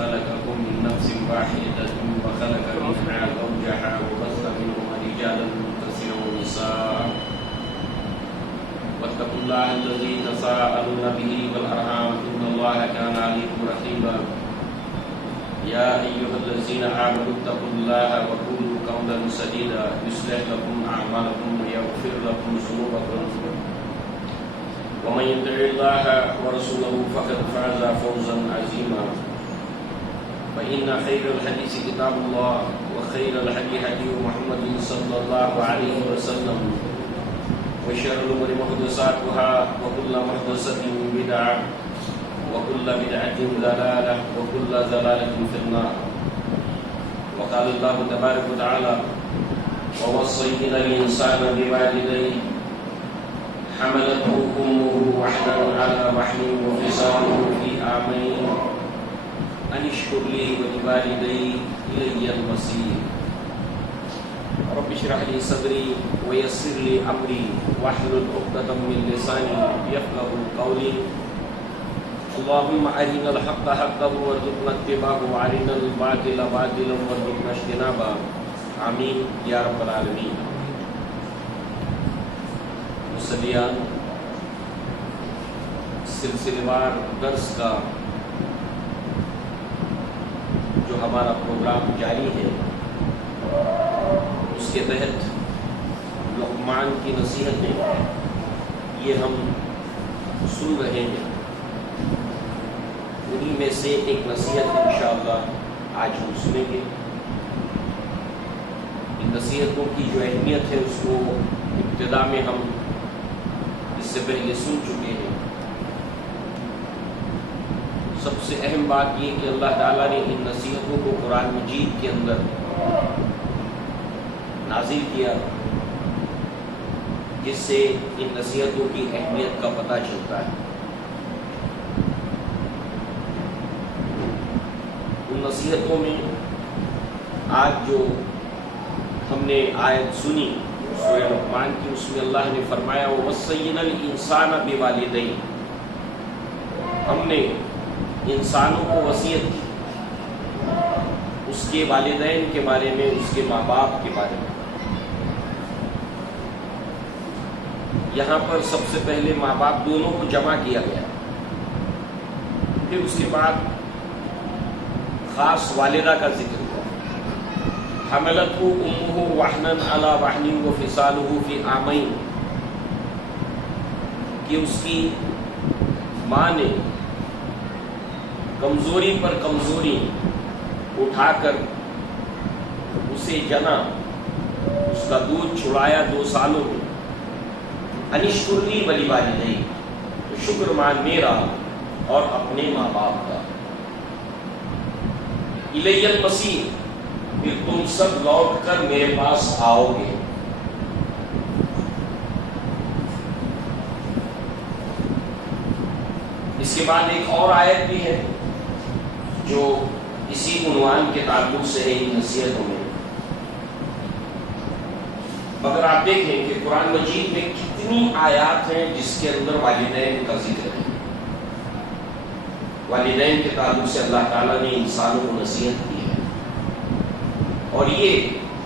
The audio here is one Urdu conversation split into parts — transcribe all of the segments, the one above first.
خلقكم من نفس واحدة وخلق منها زوجها وبث منهما رجالا كثيرا ونساء واتقوا الله الذي تساءلون به والأرحام إن الله كان عليكم رقيبا يا أيها الذين آمنوا اتقوا الله وقولوا قولا سديدا يصلح لكم أعمالكم ويغفر لكم ذنوبكم ومن يطع الله ورسوله فقد فاز فوزا عظيما فإن خير الحديث كتاب الله وخير الهدي هدي محمد صلى الله عليه وسلم وشر الأمور محدثاتها وكل محدثة بدعة وكل بدعة ضلالة وكل ضلالة في النار وقال الله تبارك وتعالى ووصينا الإنسان بوالديه حملته أمه وحدا على وحن وفصاله في عامين أن اشكر لي ولوالدي إلي المصير رب اشرح لي صدري ويسر لي أمري واحلل عقدة من لساني يفقهوا قولي اللهم أرنا الحق حقا وارزقنا اتباعه وأرنا الباطل باطلا وارزقنا اجتنابه آمين يا رب العالمين. مسلیان سلسلے وار درس کا جو ہمارا پروگرام جاری ہے اس کے تحت لقمان کی نصیحتیں یہ ہم سن رہے ہیں. انہی میں سے ایک نصیحت انشاءاللہ آج ہم سنیں گے. ان نصیحتوں کی جو اہمیت ہے اس کو ابتدا میں ہم اس سے پہلے سن چکے ہیں. سب سے اہم بات یہ کہ اللہ تعالیٰ نے ان نصیحتوں کو قرآن مجید کے اندر نازل کیا جس سے ان نصیحتوں کی اہمیت کا پتہ چلتا ہے. ان نصیحتوں میں آج جو ہم نے آیت سنی سورہ لقمان کی اس میں اللہ نے فرمایا وَوَصَّيْنَا الْإِنسَانَ بِوَالِدَيْهِ ہم نے انسانوں کو وصیت کی اس کے والدین کے بارے میں اس کے ماں باپ کے بارے میں. یہاں پر سب سے پہلے ماں باپ دونوں کو جمع کیا گیا پھر اس کے بعد خاص والدہ کا ذکر ہوا. حملته امه وحنا على وحن وفصاله في عامين کہ اس کی ماں نے کمزوری پر کمزوری اٹھا کر اسے جنا اس کا دودھ چھڑایا 2 سالوں میں. ان اشکر لی ولوالدی تو شکر مان میرا اور اپنے ماں باپ کا. الی المصیر پھر تم سب لوٹ کر میرے پاس آؤ گے. اس کے بعد ایک اور آیت بھی ہے جو اسی عنوان کے تعلق سے ہے ان نصیحتوں میں. مگر آپ دیکھیں کہ قرآن مجید میں کتنی آیات ہیں جس کے اندر والدین کا ذکر ہے. والدین کے تعلق سے اللہ تعالیٰ نے انسانوں کو نصیحت کی ہے اور یہ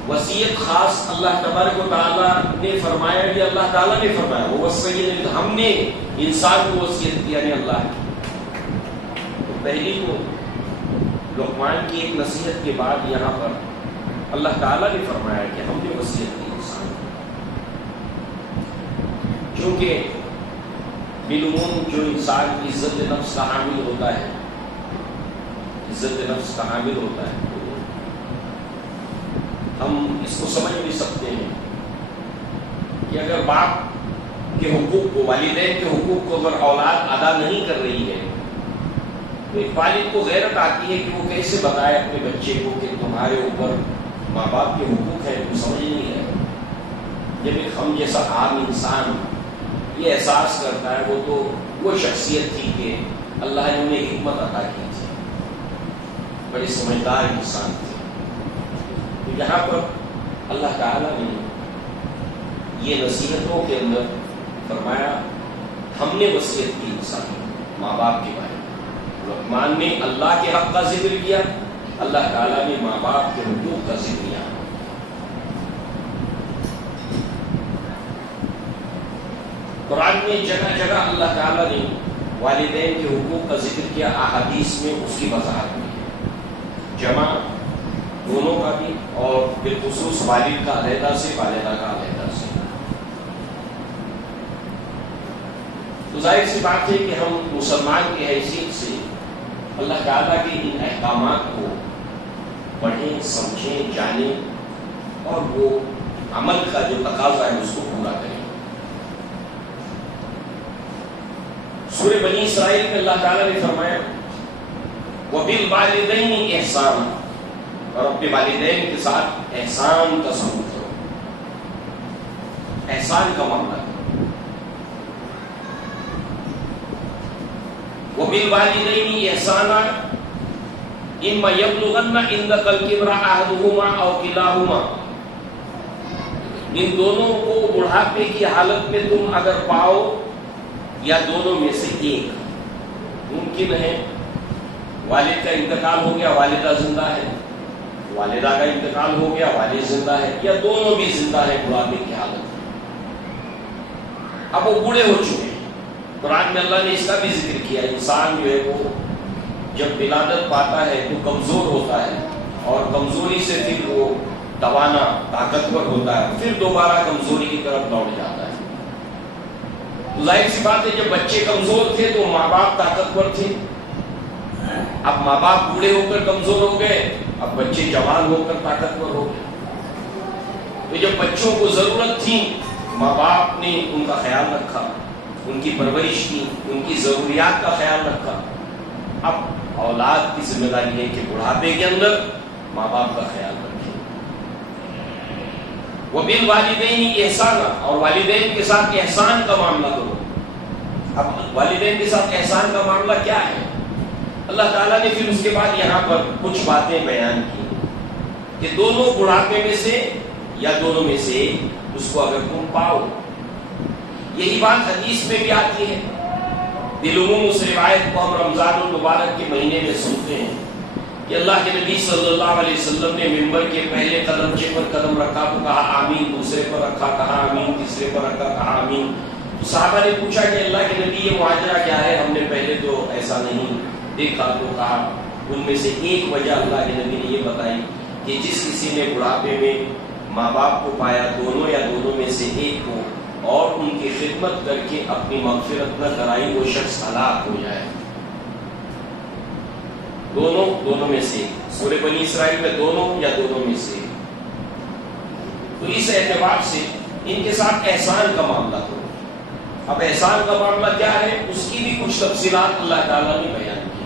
وصیت خاص اللہ تبارک و تعالیٰ نے فرمایا. یہ اللہ تعالیٰ نے فرمایا وہ وصیت ہم نے انسان کو وصیت کیا یعنی اللہ نے. تو پہلی کو لقمان کی ایک نصیحت کے بعد یہاں پر اللہ تعالیٰ نے فرمایا کہ ہم نے وصیت کی انسان کو. چونکہ بالعموم جو انسان عزت نفس کا حامل ہوتا ہے ہم اس کو سمجھ بھی سکتے ہیں کہ اگر باپ کے حقوق کو والدین کے حقوق کو اگر اولاد ادا نہیں کر رہی ہے تو ایک والد کو غیرت آتی ہے کہ وہ کیسے بتائے اپنے بچے کو کہ تمہارے اوپر ماں باپ کے حقوق ہیں تم سمجھ نہیں ہے. جب ایک ہم جیسا عام انسان یہ احساس کرتا ہے وہ شخصیت تھی کہ اللہ نے انہیں حکمت عطا کی تھی, بڑے سمجھدار انسان تھے. تو یہاں پر اللہ تعالیٰ نے یہ نصیحتوں کے اندر فرمایا ہم نے وصیت کی انسان ماں باپ کے بارے میں. لقمان نے اللہ کے حق کا ذکر کیا، اللہ تعالیٰ نے ماں باپ کے حقوق کا ذکر کیا۔ قرآن میں جگہ جگہ اللہ تعالیٰ نے والدین کے حقوق کا ذکر کیا، احادیث میں اس کی وضاحت کی ہے، جمع دونوں کا بھی اور بالخصوص والد کا علیحدہ سے، والدہ کا علیحدہ سے۔ تو ظاہر سی بات ہے کہ ہم مسلمان کی حیثیت سے اللہ تعالیٰ کے ان احکامات کو پڑھیں، سمجھیں، جانیں اور وہ عمل کا جو تقاضا ہے اس کو پورا کریں۔ سورہ بنی اسرائیل میں اللہ تعالیٰ نے فرمایا وَبِالْوَالِدَيْنِ إِحْسَانًا، اور اپنے والدین کے ساتھ احسان کا سلوک کرو، احسان کا معاملہ کرو۔ وَبِالْوَالِدَيْنِ إِحْسَانًا إِمَّا يَبْلُغَنَّ عِندَكَ الْكِبَرَ أَحَدُهُمَا أَوْ كِلَاهُمَا، ان دونوں کو بڑھاپے کی حالت میں تم اگر پاؤ یا دونوں میں سے ایک، ممکن ہے والد کا انتقال ہو گیا، والدہ زندہ ہے، والدہ کا انتقال ہو گیا، والد زندہ ہے، یا دونوں بھی زندہ ہے بڑھاپے کی حالت میں، اب وہ بوڑھے ہو چکے ہیں۔ قرآن میں اللہ نے اس کا بھی ذکر کیا، انسان جو ہے وہ جب ولادت پاتا ہے تو کمزور ہوتا ہے، اور کمزوری سے پھر وہ توانا طاقتور ہوتا ہے، پھر دوبارہ کمزوری کی طرف دوڑ جاتا ہے۔ ظاہر سی بات ہے جب بچے کمزور تھے تو ماں باپ طاقتور تھے، اب ماں باپ بوڑھے ہو کر کمزور ہو گئے، اب بچے جوان ہو کر طاقتور ہو گئے۔ تو جب بچوں کو ضرورت تھی ماں باپ نے ان کا خیال رکھا، ان کی پرورش کی، ان کی ضروریات کا خیال رکھا۔ اب اولاد کی ذمہ داری ہے کہ بڑھاپے کے اندر ماں باپ کا خیال رکھے۔ وَبِالْوَالِدَيْنِ إِحْسَانًا، اور والدین کے ساتھ احسان کا معاملہ کرو۔ اب والدین کے ساتھ احسان کا معاملہ کیا ہے؟ اللہ تعالیٰ نے پھر اس کے بعد یہاں پر کچھ باتیں بیان کی کہ دونوں بڑھاپے میں سے یا دونوں میں سے اس کو اگر تم پاؤ، یہی بات حدیث میں بھی آتی ہے۔ بالعموم اس روایت کو ہم رمضان المبارک کے مہینے میں سنتے ہیں کہ اللہ کے نبی صلی اللہ علیہ وسلم نے ممبر کے پہلے قدمچے پر قدم رکھا تو کہا آمین، دوسرے پر رکھا کہا آمین، تیسرے پر رکھا کہا آمین۔ تو صحابہ نے پوچھا کہ اللہ کے نبی یہ معاجرہ کیا ہے، ہم نے پہلے تو ایسا نہیں دیکھا۔ تو کہا ان میں سے ایک وجہ اللہ کے نبی نے یہ بتائی کہ جس کسی نے بڑھاپے میں ماں باپ کو پایا، دونوں یا دونوں میں سے ایک کو، اور ان کی خدمت کر کے اپنی مغفرت نہ کرائی، وہ شخص ہلاک ہو جائے۔ دونوں میں سے، سورہ بنی اسرائیل میں دونوں یا دونوں میں سے۔ تو اس اعتبار سے ان کے ساتھ احسان کا معاملہ کرو۔ اب احسان کا معاملہ کیا ہے، اس کی بھی کچھ تفصیلات اللہ تعالیٰ نے بیان کی۔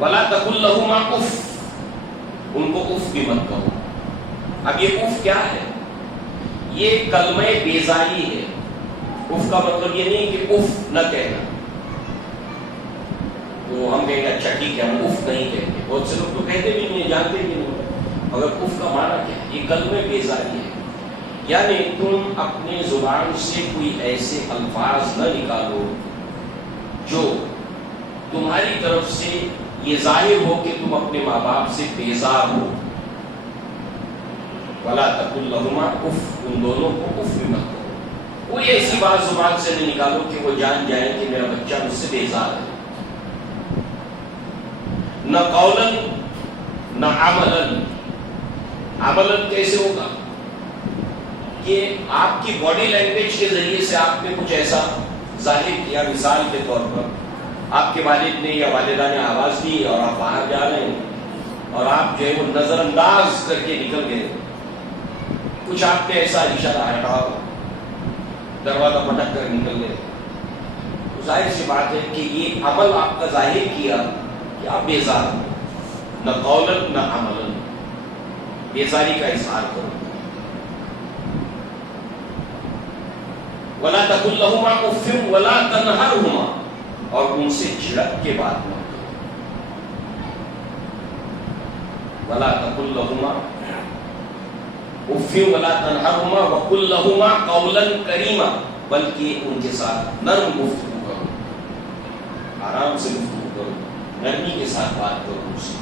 وَلَا تَقُلْ لَهُمَا اُفٍّ، ان کو اف بھی مت کہو۔ اب یہ اف کیا ہے؟ یہ کلمہ بیزاری ہے۔ اف کا مطلب یہ نہیں کہ اف نہ کہنا، تو ہم کہیں گے اچھا ٹھیک ہے ہم اف نہیں کہتے، بہت سے لوگ تو کہتے بھی نہیں، جانتے بھی نہیں، مگر اف کا معنی کیا ہے؟ یہ کلمہ بیزاری ہے، یعنی تم اپنے زبان سے کوئی ایسے الفاظ نہ نکالو جو تمہاری طرف سے یہ ظاہر ہو کہ تم اپنے ماں باپ سے بیزار ہو۔ وَلَا تَقُلْ لَهُمَا اُفٍّ، ان دونوں کو اف بھی مت کرو۔ کوئی ایسی بات زبان سے نہیں نکالو کہ وہ جان جائیں کہ میرا بچہ مجھ سے بیزار ہے۔ نہ قولاً نہ عملاً۔ عملاً کیسے ہوگا کہ آپ کی باڈی لینگویج کے ذریعے سے آپ نے کچھ ایسا ظاہر کیا، مثال کے طور پر آپ کے والد نے یا والدہ نے آواز دی اور آپ باہر جا رہے ہیں اور آپ جو ہے وہ نظر انداز کر کے نکل گئے، کچھ آپ نے ایسا اشارہ ہٹا دروازہ پٹک کر نکل گئے، تو ظاہر سی بات ہے کہ یہ عمل آپ کا ظاہر کیا کہ آپ بیزار ہو۔ نہ قولاً نہ عملاً، بیزاری کا اظہار کرو۔ وَلَا تَقُلْ لَهُمَا اُفٍّ وَلَا تَنْهَرْهُمَا، اور ان سے جھڑک کے بات مت کرو۔ وَلَا تَقُلْ لَهُمَا اُفٍّ وَلَا تَنْهَرْهُمَا وَقُلْ لَهُمَا قَوْلًا كَرِيمًا، بلکہ ان کے ساتھ نرم گفتگو کرو۔ آرام سے گفتگو کرو، نرمی کے ساتھ بات کرو اس سے۔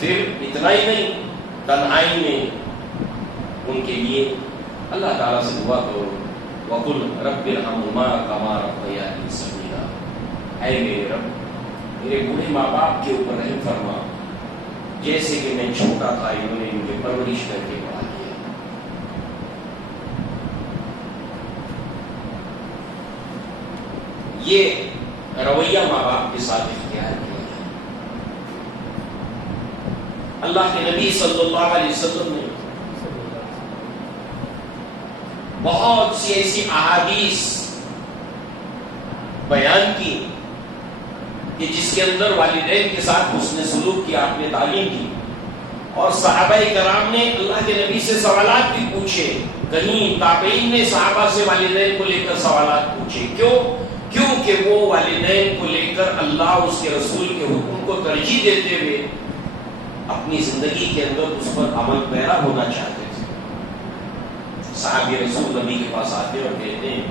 پھر اتنا ہی نہیں، تنہائی میں ان کے لیے اللہ تعالیٰ سے دعا کرو، وَقُلْ رَبِّ ارْحَمْهُمَا كَمَا رَبَّيَانِي صَغِيرًا، اے میرے رب میرے بوڑھے ماں باپ کے اوپر رحم فرما، جیسے کہ میں چھوٹا تھا انہوں نے مجھے پرورش کر کے بڑا کیا۔ یہ رویہ ماں باپ کے ساتھ اختیار کیا ہے۔ اللہ کے نبی صلی اللہ علیہ وسلم نے بہت سی ایسی احادیث بیان کی کہ جس کے اندر والدین کے ساتھ حسن سلوک کی آپ نے تعلیم کی، اور صحابہ کرام نے اللہ کے نبی سے سوالات بھی پوچھے، کہیں تابعین نے صحابہ سے والدین کو لے کر سوالات پوچھے۔ کیونکہ وہ والدین کو لے کر اللہ اس کے رسول کے حکم کو ترجیح دیتے ہوئے اپنی زندگی کے اندر اس پر عمل پیرا ہونا چاہتے تھے۔ صحابی رسول نبی کے پاس آتے اور کہتے ہیں،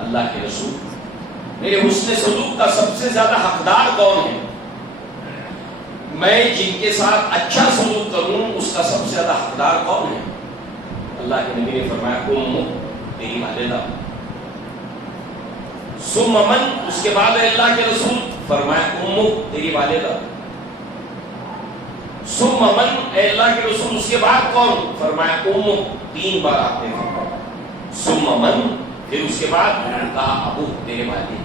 اللہ کے رسول میرے حسن سلوک کا سب سے زیادہ حقدار کون ہے؟ میں جن کے ساتھ اچھا سلوک کروں اس کا سب سے زیادہ حقدار کون ہے؟ اللہ کے نبی نے فرمایا تیری والدہ۔ ثم من، اس کے بعد اللہ کے رسول فرمایا تیری والدہ۔ ثم من، اے اللہ کے رسول اس کے بعد کون؟ فرمایا تین بار آپ نے فرمایا۔ ثم من، پھر اس کے بعد کہا ابو، تیرے والد۔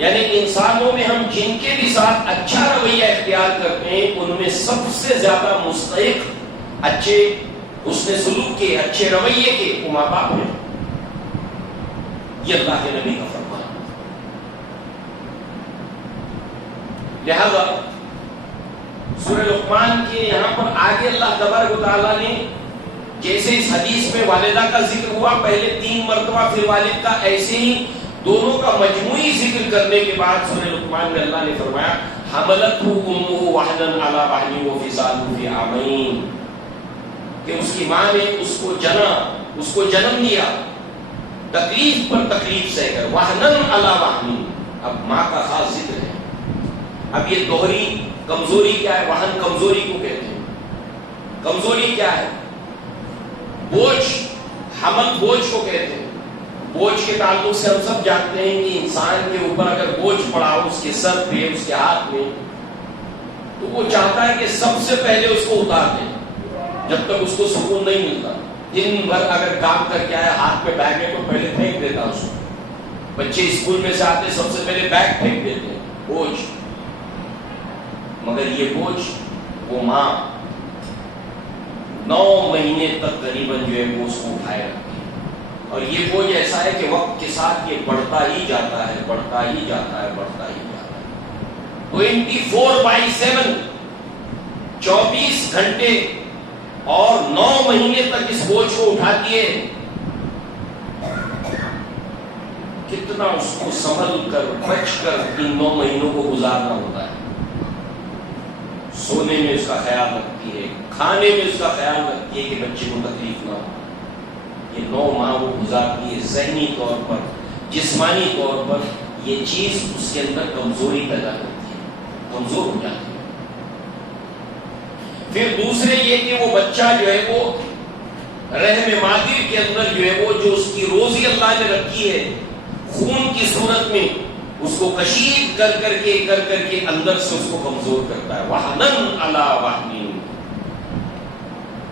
یعنی انسانوں میں ہم جن کے بھی ساتھ اچھا رویہ اختیار کرتے ہیں ان میں سب سے زیادہ مستحق اچھے حسن سلوک کے، اچھے رویے کے وہ ماں باپ ہیں۔ یہ اللہ کے نبی کا فرمان۔ لہذا سورہ لقمان کے یہاں پر آگے اللہ تبارک و تعالیٰ نے جیسے اس حدیث میں والدہ کا ذکر ہوا پہلے 3 مرتبہ، پھر والد کا، ایسے ہی دونوں کا مجموعی ذکر کرنے کے بعد سورہ لقمان میں اللہ نے فرمایا حملتہ امہ وحنا علی وحن وفصالہ فی عامین، کہ اس کی ماں نے اس کو جنم دیا تکلیف پر تکلیف سہ کر، وحنا علی وحن۔ اب ماں کا خاص ذکر ہے۔ اب یہ دوہری کمزوری کیا ہے؟ وحن کمزوری کو کہتے ہیں۔ کمزوری کیا ہے؟ بوجھ، حمل بوجھ کو کہتے ہیں۔ بوجھ کے تعلق سے ہم سب جانتے ہیں کہ انسان کے اوپر اگر بوجھ پڑا ہو اس کے سر پہ، اس کے ہاتھ میں، تو وہ چاہتا ہے کہ سب سے پہلے اس کو اتار دیں جب تک اس کو سکون نہیں ملتا۔ دن بھر اگر کام کر کے آئے، ہاتھ پہ بیگ ہے تو پہلے پھینک دیتا اس کو۔ بچے اسکول میں سے آتے سب سے پہلے بیگ پھینک دیتے ہیں، بوجھ۔ مگر یہ بوجھ وہ ماں 9 مہینے تک قریباً جو ہے وہ اس کو اٹھائے رکھتی ہے، اور یہ بوجھ ایسا ہے کہ وقت کے ساتھ یہ بڑھتا ہی جاتا ہے، بڑھتا ہی جاتا ہے، بڑھتا ہی جاتا ہے۔ 24/7 24 گھنٹے اور 9 مہینے تک اس بوجھ کو اٹھاتی ہے۔ کتنا اس کو سنبھل کر بچ کر ان 9 مہینوں کو گزارنا ہوتا ہے۔ سونے میں اس کا خیال رکھتی ہے، کھانے میں اس کا خیال رکھتی ہے کہ بچے کو تکلیف نہ ہو۔ یہ 9 ماہ وہ گزارتی ہے، ذہنی طور پر، جسمانی طور پر یہ چیز اس کے اندر کمزوری پیدا کرتی ہے، کمزور ہو جاتی ہے۔ پھر دوسرے یہ کہ وہ بچہ جو ہے وہ رحم مادر کے اندر جو ہے وہ جو اس کی روزی اللہ نے رکھی ہے خون کی صورت میں، اس کو کشید کر کے اندر سے اس کو کمزور کرتا ہے۔ وحنن علی وحن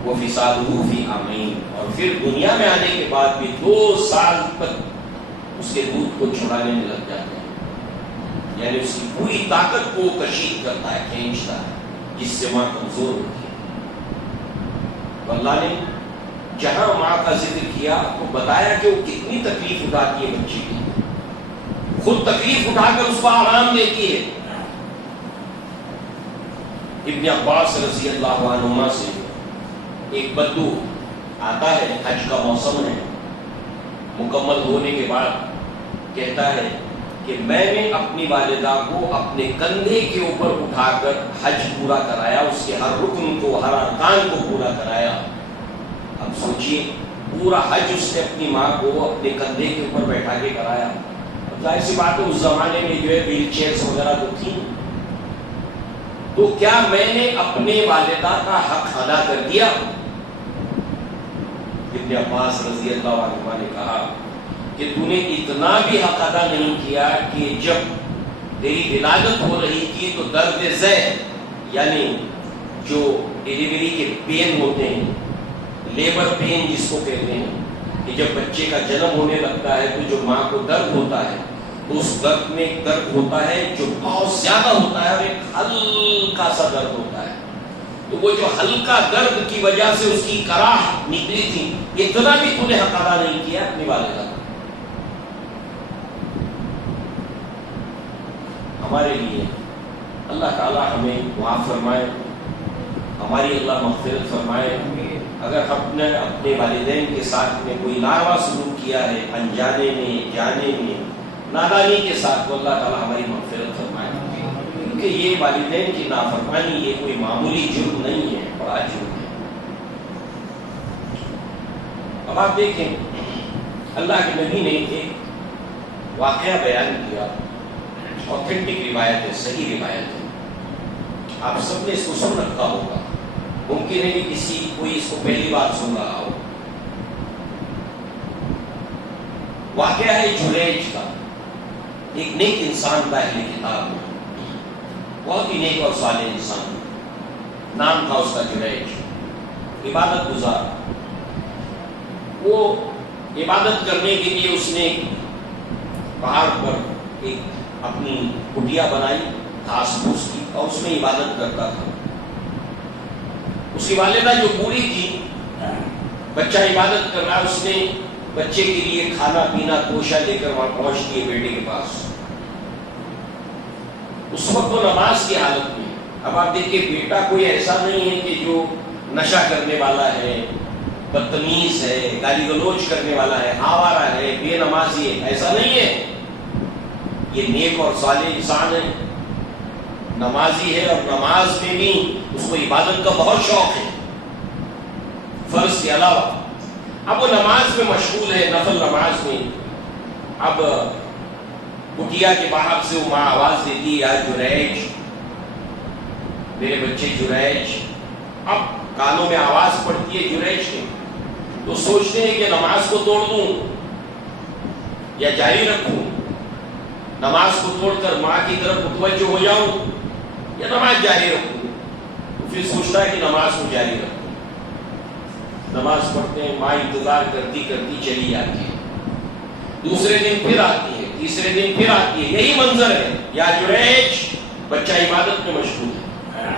وفصالہ فی عامین، اور پھر دنیا میں آنے کے بعد بھی 2 سال تک اس کے دودھ کو چھڑانے میں لگ جاتے ہیں، یعنی اس کی پوری طاقت کو کشید کرتا ہے، کھینچتا ہے، جس سے ماں کمزور ہوتی ہے۔ تو اللہ نے جہاں ماں کا ذکر کیا تو بتایا کہ وہ کتنی تکلیف اٹھاتی ہے بچے کی، خود تکلیف اٹھا کر اس کو آرام دیتی ہے۔ ابن عباس رضی اللہ عنہما سے ایک بدو آتا ہے، حج کا موسم ہے، مکمل ہونے کے بعد کہتا ہے کہ میں نے اپنی والدہ کو اپنے کندھے کے اوپر اٹھا کر حج پورا کرایا، اس کے ہر رکن کو، ہر ارکان کو پورا کرایا۔ اب سوچئے پورا حج اس نے اپنی ماں کو اپنے کندھے کے اوپر بیٹھا کے کرایا. ظاہر سی بات ہے اس زمانے میں جو ہے ویل چیئرس وغیرہ تو تھی. تو کیا میں نے اپنے والدہ کا حق ادا کر دیا؟ ابن عباس رضی اللہ عنہ نے کہا کہ تو نے اتنا بھی حق ادا نہیں کیا کہ جب تیری ولادت ہو رہی تھی تو درد ذیل یعنی جو ڈیلیوری کے پین ہوتے ہیں، لیبر پین جس کو کہتے ہیں، کہ جب بچے کا جنم ہونے لگتا ہے تو جو ماں کو درد ہوتا ہے تو اس درد میں ایک درد ہوتا ہے جو بہت زیادہ ہوتا ہے اور ایک ہلکا سا درد ہوتا ہے. تو وہ جو ہلکا درد کی وجہ سے اس کی کراہ نکلی تھی، اتنا بھی تو نے حق ادا نہیں کیا اپنی والدہ کا. ہمارے لیے اللہ تعالیٰ ہمیں معاف فرمائے، ہماری اللہ مغفرت فرمائے. اگر ہم نے اپنے والدین کے ساتھ میں کوئی ناروا سلوک کیا ہے، انجانے میں، جانے میں، نادانی کے ساتھ، تو اللہ تعالیٰ ہماری مغفرت فرمائے. کیونکہ یہ والدین کی نافرمانی یہ کوئی معمولی جرم نہیں ہے، بڑا جرم ہے. اب آپ دیکھیں اللہ کے نبی نے ایک واقعہ بیان کیا، اوتھینٹک روایت ہے، صحیح روایت ہے. آپ سب نے اس کو سن رکھا ہوگا، ممکن ہے کہ کوئی اس کو پہلی بار سن رہا ہو. واقعہ ہے جریج کا. ایک نیک انسان کا اہل کتاب میں، بہت ہی نیک اور صالح انسان، نام تھا اس کا جریج، عبادت گزار. وہ عبادت کرنے کے لیے اس نے پہاڑ پر ایک اپنی کٹیا بنائی گھاس پھوس کی اور اس میں عبادت کرتا تھا. اس کی والدہ جو بوڑھی تھی، بچہ عبادت کر رہا، اس نے بچے کے لیے کھانا پینا توشہ لے کر وہاں پہنچتی ہے بیٹے کے پاس. اس وقت وہ نماز کی حالت میں. اب آپ دیکھیے بیٹا کوئی ایسا نہیں ہے کہ جو نشہ کرنے والا ہے، بدتمیز ہے، گالی گلوچ کرنے والا ہے، آوارہ ہے، بے نمازی ہے، ایسا نہیں ہے. یہ نیک اور صالح انسان ہے، نمازی ہے، اور نماز میں بھی اس کو عبادت کا بہت شوق ہے فرض کے علاوہ. اب وہ نماز میں مشغول ہے، نفل نماز میں. اب کٹیا کے باہر سے وہ ماں آواز دیتی ہے، یا جریج، میرے بچے جریج. اب کانوں میں آواز پڑتی ہے جریج کی، تو سوچتے ہیں کہ نماز کو توڑ دوں یا جاری رکھوں، نماز کو توڑ کر ماں کی طرف متوجہ ہو جاؤں یا نماز جاری رکھوں. تو پھر سوچتا ہے کہ نماز کو جاری رکھوں. نماز پڑھتے ہیں، ماں انتظار کرتی کرتی چلی جاتی ہے. دوسرے دن پھر آتی ہے، تیسرے دن پھر آتی ہے. یہی منظر ہے، یا جریج، بچہ عبادت میں مشغول ہے.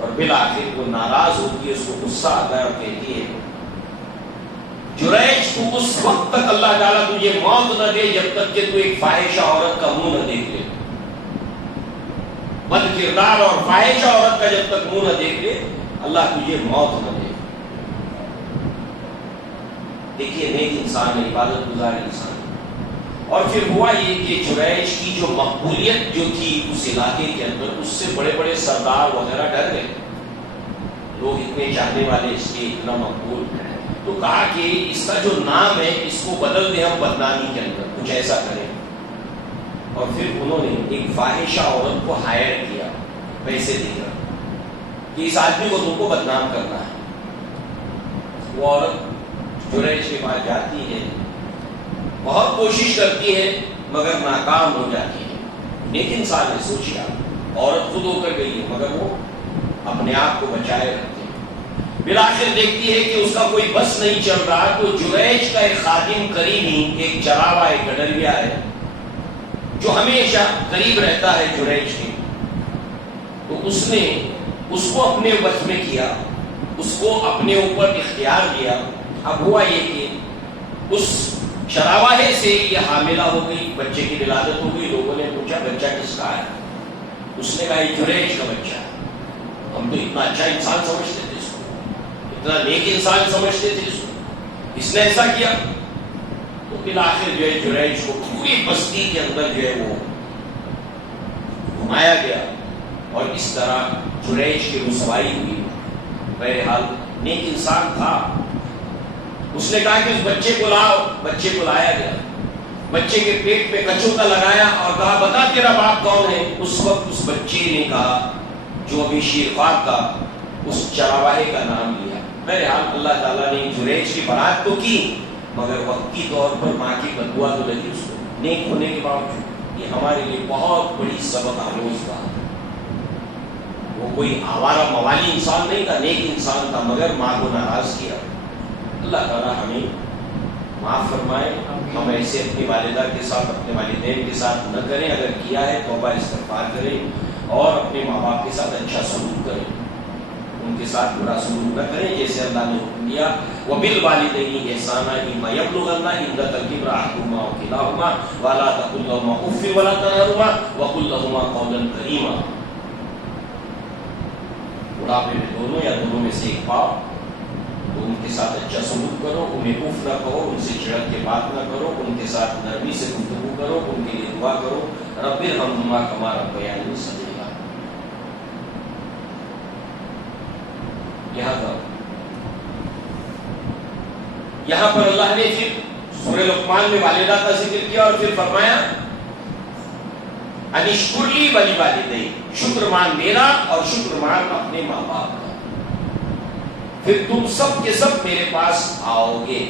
اور بالآخر وہ ناراض ہوتی ہے، اس کو غصہ آتا ہے اور کہتی ہے، جریج تو اس وقت تک اللہ تعالیٰ تجھے موت نہ دے جب تک کہ تو ایک فاحشہ عورت کا منہ نہ دیکھ لے. بد کردار اور فاحشہ عورت کا جب تک منہ نہ دیکھ لے اللہ تجھے موت نہ دے. دیکھیے نیک انسان ہے، عبادت گزار انسان. اور پھر ہوا یہ کہ جریج کی جو مقبولیت جو تھی اس علاقے کے اندر، اس سے بڑے بڑے سردار وغیرہ ڈر گئے. لوگ اتنے چاہنے والے اس کے، اتنا مقبول. تو کہا کہ اس کا جو نام ہے اس کو بدل دیں ہم بدنامی کے اندر، کچھ ایسا کریں. اور پھر انہوں نے ایک فاحشہ عورت کو ہائر کیا پیسے دے کر کہ اس آدمی کو تم کو بدنام کرنا ہے. وہ عورت جریج کے پاس جاتی ہے، بہت کوشش کرتی ہے مگر ناکام ہو جاتی ہے. نیک انسان ہے، سوچیے آپ، عورت خود ہو کر گئی ہے مگر وہ اپنے آپ کو بچائے رکھتے ہیں. بالآخر دیکھتی ہے کہ اس کا کوئی بس نہیں چل رہا. تو جریج کا ایک خادم قریبی، ایک چراوا، ایک گڈریا ہے جو ہمیشہ قریب رہتا ہے جریج کے. تو اس نے اس کو اپنے بس میں کیا، اس کو اپنے اوپر اختیار دیا. اب ہوا یہ کہ اس چراواہے سے یہ حاملہ ہو گئی، بچے کی ولادت ہو گئی. لوگوں نے پوچھا بچہ کس کا ہے؟ اس نے کہا یہ جریج کا بچہ ہے. ہم تو اتنا اچھا انسان سمجھتے تھے اس کو، اتنا نیک انسان سمجھتے تھے اس کو، اس نے ایسا کیا. تو بالآخر جو ہے جریج کو پوری بستی کے اندر جو ہے وہ گھمایا گیا اور اس طرح جریج کی رسوائی ہوئی. بہرحال نیک انسان تھا. اس نے کہا کہ اس بچے کو لاؤ، بچے کو لایا گیا، بچے کے پیٹ پہ کچوتا لگایا اور کہا بتا تیرا باپ کون ہے؟ اس وقت اس بچے نے کہا جو ابھی شیرخواب کا اس چرواہے کا نام لیا۔ بہرحال اللہ تعالیٰ نے جریج کی برات تو کی، مگر وقتی طور پر ماں کی بددعا تو لگی اس کو، نیک ہونے کے باوجود۔ یہ ہمارے لیے بہت بڑی سبق آموز بات ہے۔ وہ کوئی آوارہ موالی انسان نہیں تھا، نیک انسان تھا، مگر ماں کو ناراض کیا۔ اللہ تعالیٰ ہمیں معاف فرمائے، ہم ایسے اپنی والدہ کے ساتھ، اپنے والدین کے ساتھ نہ کریں، اگر کیا ہے توبہ استغفار کریں اور اپنے ماں باپ کے ساتھ اچھا سلوک کریں، ان کے ساتھ برا سلوک نہ کریں، جیسے اللہ نے حکم دیا وَبِالْوَالِدَيْنِ إِحْسَانًا إِمَّا يَبْلُغَنَّ عِندَكَ الْكِبَرَ أَحَدُهُمَا أَوْ كِلَاهُمَا وَلَا تَقُل لَّهُمَا أُفٍّ وَلَا تَنْهَرْهُمَا وَقُل لَّهُمَا قَوْلًا كَرِيمًا۔ بڑھاپے میں دونوں یا دونوں میں سے ایک پاؤ تو ان کے ساتھ اچھا سلوک کرو، انہیں اف نہ کہو، ان سے چڑھ کے بات نہ کرو، ان کے ساتھ نرمی سے گفتگو کرو، ان کے لیے دعا کرو، رب ارحمہما کما ربیانی صغیرا۔ یہاں پر اللہ نے پھر سورہ لقمان میں والدہ کا ذکر کیا اور پھر فرمایا انشکر لی ولی، شکر مان میرا اور شکر مان اپنے ماں باپ کا، پھر تم سب کے سب میرے پاس آؤ گے۔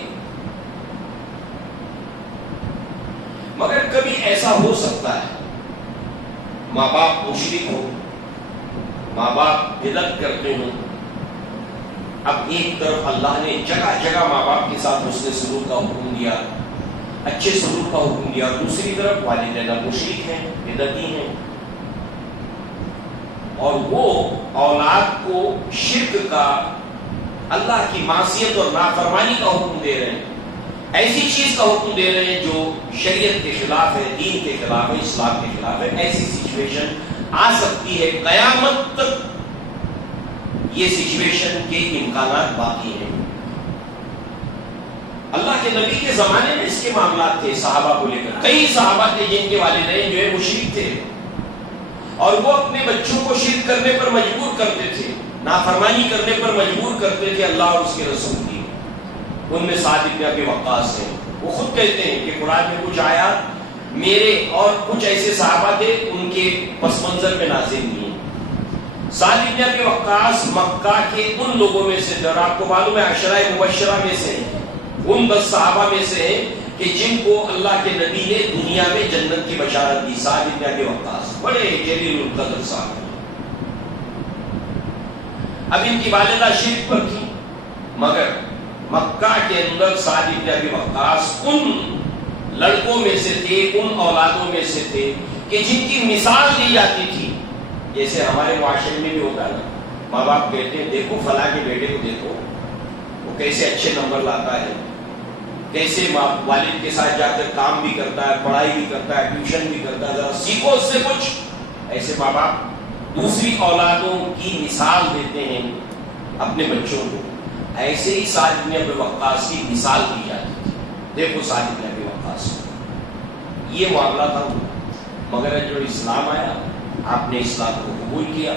مگر کبھی ایسا ہو سکتا ہے ماں باپ مشرک ہو، ماں باپ بدعت کرتے ہوں۔ اب ایک طرف اللہ نے جگہ جگہ ماں باپ کے ساتھ حسن سلوک کا حکم دیا، اچھے سلوک کا حکم دیا، اور دوسری طرف والدین مشرک ہیں، بدعتی ہیں، اور وہ اولاد کو شرک کا، اللہ کی معصیت اور نافرمانی کا حکم دے رہے ہیں، ایسی چیز کا حکم دے رہے ہیں جو شریعت کے خلاف ہے، دین کے خلاف ہے، اسلام کے خلاف ہے۔ ایسی سچویشن آ سکتی ہے، قیامت تک یہ سچویشن کے امکانات باقی ہیں۔ اللہ کے نبی کے زمانے میں اس کے معاملات تھے، صحابہ کو لے کر کئی صحابہ تھے جن کے والدین جو ہے مشرک تھے، اور وہ اپنے بچوں کو شرک کرنے پر مجبور کرتے تھے، نافرمانی کرنے پر مجبور کرتے تھے اللہ اور اس کے رسول کی۔ ان میں سعد بن ابی وقاص ہیں، وہ خود کہتے ہیں کہ قرآن میں کچھ آیات میرے اور کچھ ایسے صحابہ تھے ان کے پس منظر میں نازل ہوئی ہیں۔ سعد بن ابی وقاص مکہ کے ان لوگوں میں سے تھے، اور آپ کو معلوم ہے عشرہ مبشرہ میں سے ان 10 صحابہ میں سے ہیں کہ جن کو اللہ کے نبی نے دنیا میں جنت کی بشارت دی۔ سعد بن ابی وقاص بڑے جلیل القدر صاحب، اب ان کی والدہ شرک پر تھی، مگر مکہ کے اندر سعد بن ابی وقاص ان لڑکوں میں سے تھے، ان اولادوں میں سے تھے کہ جن کی مثال دی جاتی تھی۔ جیسے ہمارے معاشرے میں بھی ہوتا ہے نا، ماں باپ کہتے ہیں دیکھو فلاں کے بیٹے کو دیکھو، وہ کیسے اچھے نمبر لاتا ہے، کیسے والد کے ساتھ جا کر کام بھی کرتا ہے، پڑھائی بھی کرتا ہے، ٹیوشن بھی کرتا ہے، ذرا سیکھو اس سے کچھ۔ ایسے ماں باپ دوسری اولادوں کی مثال دیتے ہیں اپنے بچوں کو۔ ایسے ہی سعد بن ابی وقاص کی مثال دی جاتی تھی، دیکھو سعد بن ابی وقاص، یہ معاملہ تھا۔ مگر جو اسلام آیا، آپ نے اسلام کو قبول کیا،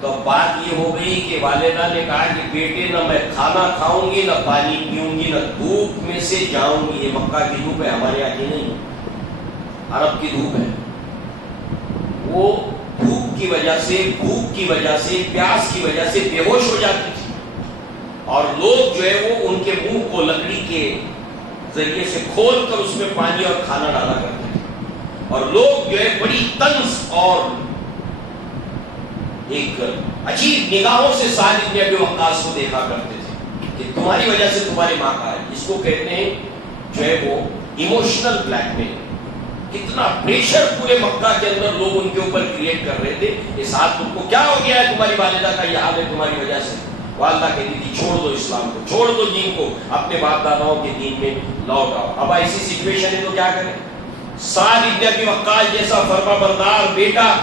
تو بات یہ ہو گئی کہ والدہ نے کہا کہ بیٹے نہ میں کھانا کھاؤں گی، نہ پانی پیوں گی، نہ دھوپ میں سے جاؤں گی۔ یہ مکہ کی دھوپ ہے، ہمارے یہاں کی نہیں، عرب کی دھوپ ہے۔ وہ دھوپ کی وجہ سے، بھوک کی وجہ سے، پیاس کی وجہ سے بے ہوش ہو جاتی تھی، اور لوگ جو ہے وہ ان کے منہ کو لکڑی کے ذریعے سے کھول کر اس میں پانی اور کھانا ڈالا کرتے تھے، اور لوگ جو ہے بڑی طنز اور ایک عجیب نگاہوں سے سعد بن ابی وقاص کو دیکھا کرتے تھے کہ تمہاری وجہ سے تمہاری ماں کا ہے۔ اس کو کہتے ہیں جو ہے وہ ایموشنل بلیک میل۔ کتنا پریشر پورے مکہ کے اندر لوگ ان کے اوپر کریٹ کر رہے تھے کہ ساتھ تم کو کیا ہو گیا ہے، تمہاری والدہ کا یہ حال ہے تمہاری وجہ سے۔ والدہ کہتی تھی چھوڑ دو اسلام کو، چھوڑ دو دین کو، اپنے باپ داداؤں کے دین میں لوٹ آؤ۔ اب ایسی سچویشن ہے تو کیا کریں؟ سعد بن ابی وقاص جیسا فرما بردار بیٹا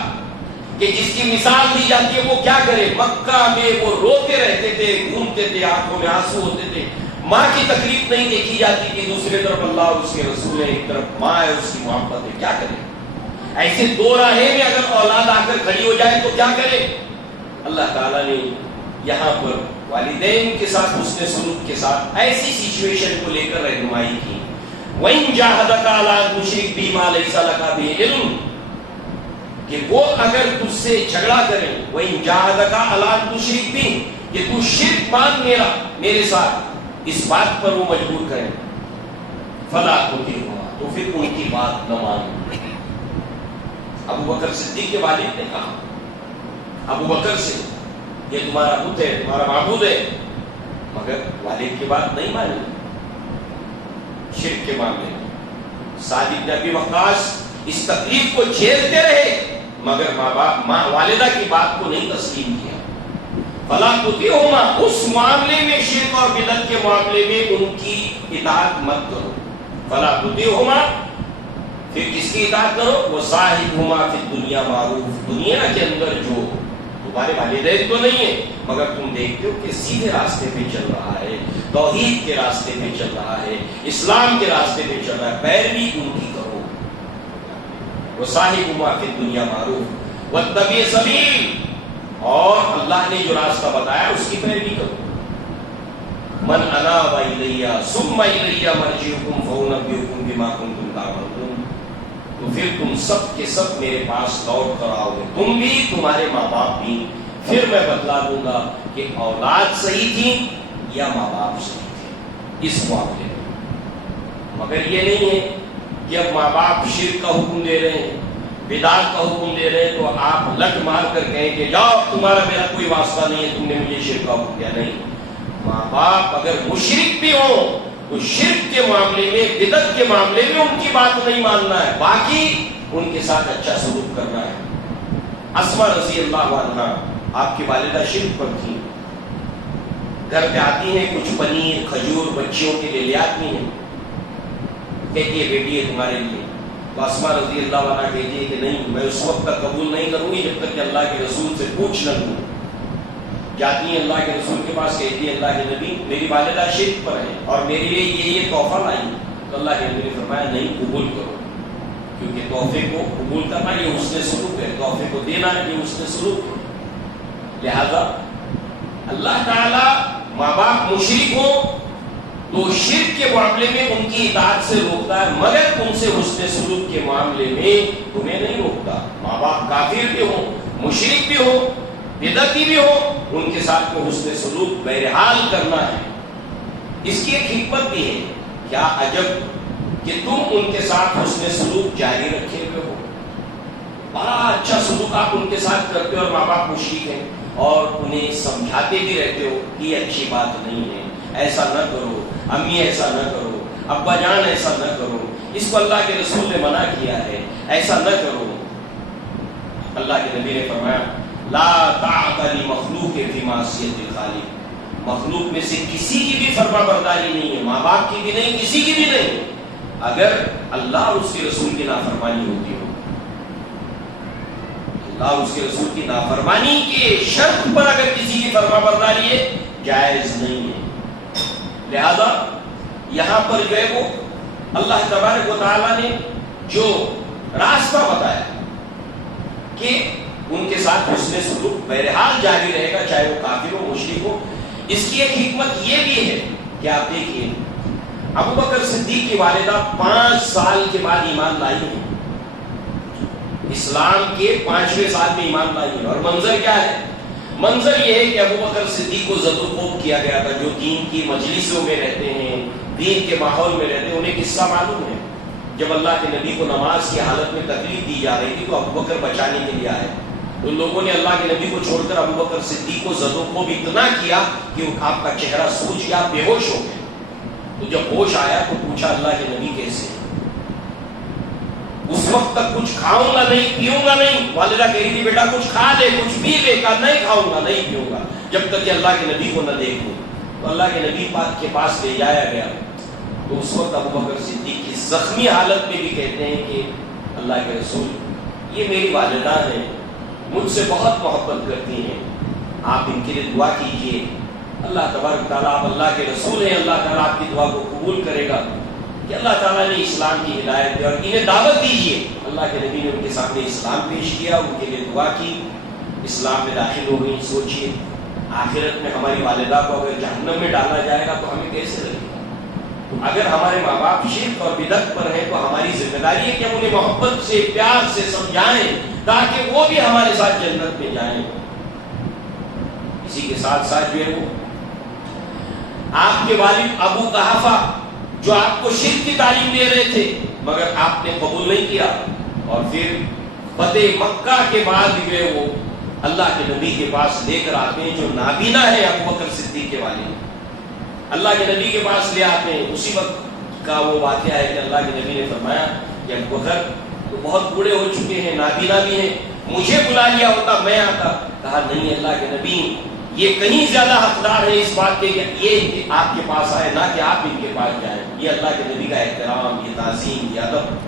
کہ جس کی مثال دی جاتی ہے، وہ کیا کرے؟ مکہ میں وہ روتے رہتے تھے، گھومتے تھے، آنکھوں میں آنسو ہوتے تھے، ماں کی تکلیف نہیں دیکھی جاتی کہ دوسری طرف اللہ اور اس کے رسول ہے، ایک طرف ماں ہے، اس کی محبت ہے، کیا کرے؟ ایسے دو راہیں میں اگر اولاد آ کر کھڑی ہو جائے تو کیا کرے؟ اللہ تعالیٰ نے یہاں پر والدین کے ساتھ حسن سلوک کے ساتھ ایسی سچویشن کو لے کر رہنمائی کی. وَإِن جَاهَدَكَ عَلَىٰ أَن تُشْرِكَ بِي مَا لَيْسَ لَكَ بِهِ عِلْمٌ، کہ وہ اگر تجھ سے جھگڑا کریں، وَإِن جَاهَدَكَ عَلَىٰ أَن تُشْرِكَ بِي، کہ تو شرک مان میرے ساتھ، اس بات پر وہ مجبور کریں، فَلَا تُطِعْهُمَا، تو پھر ان کی بات نہ مان. ابو بکر صدیق کے والد نے کہا ابو بکر سے یہ تمہارا بت ہے، تمہارا معبود ہے، مگر والد کی بات نہیں مانی شرک کے معاملے میں. سعد بن ابی وقاص اس تکلیف کو جھیلتے رہے مگر ماں والدہ کی بات کو نہیں تسلیم کیا. فلا تطیعہما، اس معاملے میں شرک اور بدعت کے معاملے میں ان کی اطاعت مت کرو. فلا تطیعہما، پھر کس کی اطاعت کرو؟ وصاحبہما فی الدنیا معروف، دنیا کے اندر جو تمہارے والدین تو نہیں ہے مگر تم دیکھتے ہو کہ سیدھے راستے پہ چل رہا ہے، توحید کے راستے پہ چل رہا ہے، اسلام کے راستے پہ چل رہا ہے، پیروی ان کی کرو. وصاحبہما فی الدنیا معروف واتبع سبیل، اور اللہ نے جو راستہ بتایا اس کی پیروی کرو. من اناب الی ثم الی مرجعکم فانبئکم بما کنتم تعملون، تو پھر تم سب کے سب میرے پاس لوٹ کر آؤ گے، تم بھی تمہارے ماں باپ بھی، پھر میں بتلا دوں گا کہ اولاد صحیح تھی یا ماں باپ صحیح تھے اس معاملے میں. مگر یہ نہیں ہے کہ اب ماں باپ شرک کا حکم دے رہے ہیں، بدعت کا حکم دے رہے ہیں تو آپ لٹ مار کر کہیں کہ جاؤ تمہارا میرا کوئی واسطہ نہیں ہے، تم نے مجھے شرک کا حکم دیا. نہیں، ماں باپ اگر مشرک بھی ہوں تو شرک کے معاملے میں، بدعت کے معاملے میں ان کی بات نہیں ماننا ہے، باقی ان کے ساتھ اچھا سلوک کرنا ہے. اسماء رضی اللہ عنہا آپ کی والدہ شرک پر تھی، گھر پہ آتی ہیں کچھ پنیر کھجور بچیوں کے لیے لے آتی ہیں، کہتی ہے بیٹی یہ تمہارے لیے. تو اسماء رضی اللہ عنہ کہتی ہے کہ نہیں، میں اس وقت تک قبول نہیں کروں گی جب تک کہ اللہ کے رسول سے پوچھ نہ لوں. جاتی ہیں اللہ کے رسول کے پاس، کہتی ہے اللہ کے نبی میری والدہ شرک پر ہے اور میرے لیے یہ تحفہ لائی. تو اللہ کے نبی نے فرمایا نہیں، قبول کرو، کیونکہ تحفے کو قبول کرنا یہ حسن سلوک ہے، تحفے کو دینا یہ حسن سلوک ہے. لہذا اللہ تعالی ماں باپ مشرک ہو تو شرک کے معاملے میں ان کی اطاعت سے روکتا ہے، مگر ان سے حسن سلوک کے معاملے میں تمہیں نہیں روکتا. ماں باپ کافر بھی ہو، مشرک بھی ہو، بدعتی بھی ہو، ان کے ساتھ کو حسن سلوک بہرحال کرنا ہے. اس کی ایک حکمت بھی ہے، کیا عجب کہ تم ان کے ساتھ حسن سلوک جاری رکھے ہوئے ہو، بڑا اچھا سلوک آپ ان کے ساتھ کرتے ہو اور ماں باپ مشرک ہیں اور انہیں سمجھاتے بھی رہتے ہو کہ یہ اچھی بات نہیں ہے، ایسا نہ کرو، امی ایسا نہ کرو، ابا جان ایسا نہ کرو، اس کو اللہ کے رسول نے منع کیا ہے، ایسا نہ کرو. اللہ کے نبی نے فرمایا لا طاعت لمخلوق فی معصیت الخالق، مخلوق میں سے کسی کی بھی فرما برداری نہیں ہے، ماں باپ کی بھی نہیں، کسی کی بھی نہیں، اگر اللہ اور اس کے رسول کی نافرمانی ہوتی ہو. اللہ اور اس کے رسول کی نافرمانی کے شرط پر اگر کسی کی فرما برداری ہے جائز نہیں ہے. لہذا یہاں پر جو ہے وہ اللہ تبارک و تعالیٰ نے جو راستہ بتایا کہ ان کے ساتھ حسن سلوک بہرحال جاری رہے گا چاہے وہ کافر ہو مشرک ہو. اس کی ایک حکمت یہ بھی ہے کہ آپ دیکھیے ابو بکر صدیق کی والدہ 5 سال کے بعد ایمان لائی ہے، اسلام کے 5ویں سال میں ایمان لائی ہے. اور منظر کیا ہے؟ منظر یہ ہے کہ ابو بکر صدیق کو زدرکوب کیا گیا تھا، جو دین کی مجلسوں میں رہتے ہیں، دین کے ماحول میں رہتے ہیں، انہیں قصہ معلوم ہے. جب اللہ کے نبی کو نماز کی حالت میں تکلیف دی جا رہی تھی تو ابو بکر بچانے کے لیے آئے. ان لوگوں نے اللہ کے نبی کو چھوڑ کر ابو بکر صدیق کو زدرکوب اتنا کیا کہ آپ کا چہرہ سوج گیا، بے ہوش ہو گئے. تو جب ہوش آیا تو پوچھا اللہ کے نبی کیسے؟ اس وقت تک کچھ کھاؤں گا نہیں، پیوں گا نہیں. والدہ کہہ رہی تھی بیٹا کچھ کھا لے، کچھ پی لے. کہا نہیں کھاؤں گا نہیں پیوں گا جب تک کہ اللہ کے نبی کو نہ دیکھوں. تو اللہ کے نبی پاک کے پاس لے جایا گیا. تو اس وقت ابو بکر صدیق کی زخمی حالت میں بھی کہتے ہیں کہ اللہ کے رسول یہ میری والدہ ہیں، مجھ سے بہت محبت کرتی ہیں، آپ ان کے لیے دعا کیجیے. اللہ تبارک تعالیٰ، آپ اللہ کے رسول ہیں، اللہ تعالیٰ آپ کی دعا کو قبول کرے گا کہ اللہ تعالیٰ نے اسلام کی ہدایت دی اور انہیں دعوت دیجیے. اللہ کے نبی نے ان کے سامنے اسلام پیش کیا، ان کے لیے دعا کی، اسلام میں داخل ہو گئی. سوچیے آخرت میں ہماری والدہ کو اگر جہنم میں ڈالا جائے گا تو ہمیں کیسے لگے گا؟ اگر ہمارے ماں باپ شرک اور بدعت پر ہیں تو ہماری ذمہ داری ہے کہ ہم انہیں محبت سے پیار سے سمجھائیں تاکہ وہ بھی ہمارے ساتھ جنت میں جائیں۔ اسی کے ساتھ ساتھ جو ہے وہ آپ کے والد ابو قحافہ جو آپ کو شرک کی تعلیم دے رہے تھے مگر آپ نے قبول نہیں کیا، اور پھر فتح مکہ کے بعد جو ہے وہ اللہ کے نبی کے پاس لے کر آتے ہیں، جو نابینا ہے ابو بکر صدیق کے والد، اللہ کے نبی کے پاس لے آتے ہیں۔ اسی وقت کا وہ واقعہ ہے کہ اللہ کے نبی نے فرمایا کہ ابو بکر تو بہت بوڑھے ہو چکے ہیں، نابینا بھی ہیں، مجھے بلا لیا ہوتا میں آتا۔ کہا نہیں، اللہ کے نبی یہ کہیں زیادہ حقدار ہے اس بات کے کہ یہ آپ کے پاس آئے، نہ کہ آپ ان کے پاس جائیں۔ یہ اللہ کے نبی کا احترام، یہ تعظیم، یہ ادب۔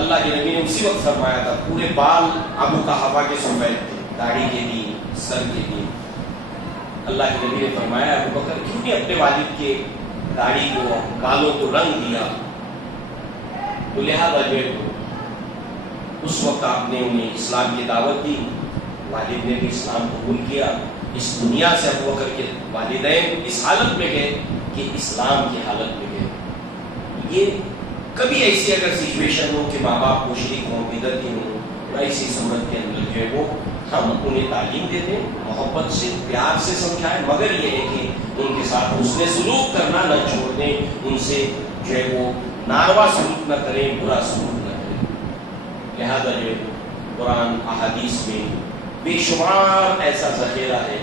اللہ کے نبی نے اسی وقت فرمایا تھا، پورے بال ابو قحافہ کے سفید تھے، داڑھی کے بھی، سر کے بھی۔ اللہ کے نبی نے فرمایا ابو بکر کیوں نے اپنے والد کے داڑھی کو، بالوں کو رنگ دیا؟ تو لہٰذا جو اس وقت آپ نے انہیں اسلام کی دعوت دی، والد نے بھی اسلام قبول کیا۔ اس دنیا سے ابو بکر کے والدین اس حالت میں گئے کہ اسلام کی حالت میں گئے۔ یہ کبھی ایسی اگر سچویشن ہو کہ ماں باپ مشرک ہوں، بدعتی ہوں، تو ایسی صورت کے اندر جو ہے وہ ہم انہیں تعلیم دیتے ہیں، محبت سے پیار سے سمجھائیں، مگر یہ ہے کہ ان کے ساتھ حسن سلوک کرنا نہ چھوڑ دیں، ان سے جو ہے وہ ناروا سلوک نہ کریں، برا سلوک نہ کریں۔ لہذا جو قرآن احادیث میں بے شمار ایسا ذخیرہ ہے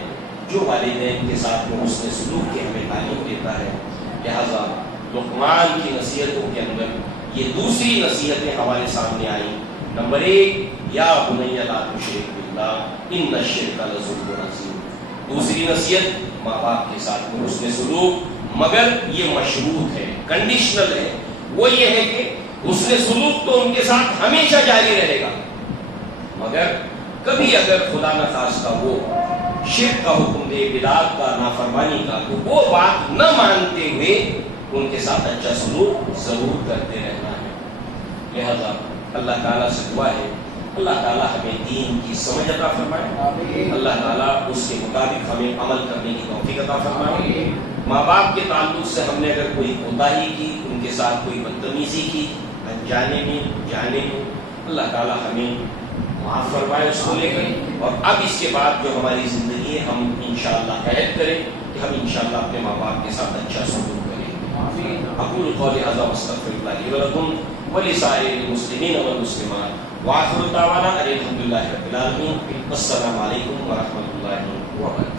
جو والدین کے ساتھ میں حسن سلوک کی ہمیں تعلیم دیتا ہے۔ لہذا لقمان کی نصیحتوں کے اندر یہ دوسری نصیحتیں ہمارے سامنے آئی۔ نمبر 1، یا بنی لا تشرک باللہ ان الشرک لظلم عظیم۔ دوسری نصیحت ماں باپ کے ساتھ میں حسن سلوک، مگر یہ مشروط ہے، کنڈیشنل ہے۔ وہ یہ ہے کہ حسن سلوک تو ان کے ساتھ ہمیشہ جاری رہے گا، مگر کبھی اگر خدا نخواستہ وہ شرک کا حکم دے، بدعت کا، نافرمانی کا، تو وہ بات نہ مانتے ہوئے ان کے ساتھ اچھا سلوک ضرور کرتے رہنا ہے۔ لہذا اللہ تعالیٰ سے دعا ہے اللہ تعالیٰ ہمیں دین کی سمجھ عطا فرمائے، اللہ تعالیٰ اس کے مطابق ہمیں عمل کرنے کی توفیق عطا فرمائے۔ ماں باپ کے تعلق سے ہم نے اگر کوئی کوتاہی کی، ان کے ساتھ کوئی بدتمیزی کی، انجانے میں جانے میں، اللہ تعالیٰ ہمیں معاف فرمائے اس کو لے کر۔ اور اب اس کے بعد جو ہماری زندگی ہے ہم انشاءاللہ عہد کریں کہ ہم انشاءاللہ اپنے ماں باپ کے ساتھ اچھا سلوک کریں۔ اقول قولی ھذا واستغفر اللہ لی ولکم ولسائر المسلمین والمسلمات وآخر دعوانا ان الحمد للہ رب العالمین۔ السلام علیکم ورحمۃ اللہ وبرکاتہ۔